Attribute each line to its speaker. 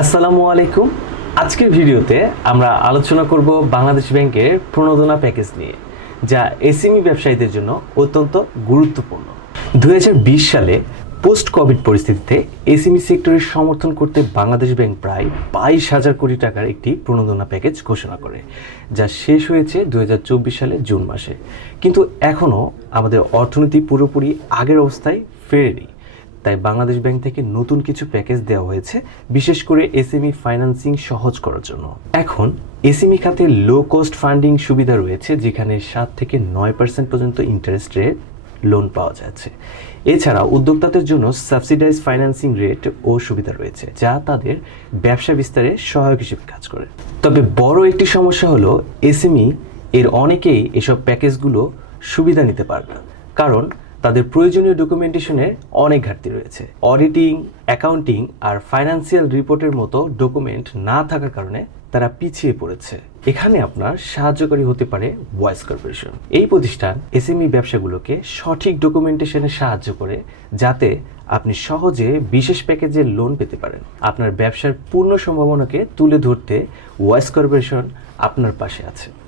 Speaker 1: আসসালামু আলাইকুম। আজকের ভিডিওতে আমরা আলোচনা করব বাংলাদেশ ব্যাংকের প্রণোদনা প্যাকেজ নিয়ে, যা এসএমই ব্যবসায়ীদের জন্য অত্যন্ত গুরুত্বপূর্ণ। দু হাজার বিশ সালে পোস্ট কোভিড পরিস্থিতিতে এসএমই সেক্টরের সমর্থন করতে বাংলাদেশ ব্যাংক প্রায় বাইশ হাজার কোটি টাকার একটি প্রণোদনা প্যাকেজ ঘোষণা করে, যা শেষ হয়েছে দু সালের জুন মাসে। কিন্তু এখনও আমাদের অর্থনীতি পুরোপুরি আগের অবস্থায় ফেরেনি। তাই বাংলাদেশ ব্যাংক থেকে নতুন কিছু প্যাকেজ দেওয়া হয়েছে, বিশেষ করে এসএমই ফাইন্যান্সিং সহজ করার জন্য। এখন, এসএমই খাতে লো কস্ট ফান্ডিং সুবিধা রয়েছে, যেখানে সাত থেকে নয় পার্সেন্ট পর্যন্ত ইন্টারেস্ট রেট লোন পাওয়া যাচ্ছে। এছাড়া উদ্যোক্তাদের জন্য সাবসিডাইজ ফাইন্যান্সিং রেট ও সুবিধা রয়েছে, যা তাদের ব্যবসা বিস্তারে সহায়ক হিসেবে কাজ করে। তবে বড় একটি সমস্যা হলো, এসএমই এর অনেকেই এসব প্যাকেজগুলো সুবিধা নিতে পারে না। কারণ তাদের প্রয়োজনীয় ডকুমেন্টেশনের অনেক ঘাটতি রয়েছে। অডিটিং অ্যাকাউন্টিং আর ফাইন্যান্সিয়াল রিপোর্টের মতো ডকুমেন্ট না থাকার কারণে তারা পিছিয়ে পড়েছে। এখানে আপনার সাহায্যকারী হতে পারে ভয়েস কর্পোরেশন এই প্রতিষ্ঠান এসএমই ব্যবসাগুলোকে সঠিক ডকুমেন্টেশনে সাহায্য করে যাতে আপনি সহজে বিশেষ প্যাকেজের লোন পেতে পারেন। আপনার ব্যবসার পূর্ণ সম্ভাবনাকে তুলে ধরতে ভয়েস কর্পোরেশন আপনার পাশে আছে।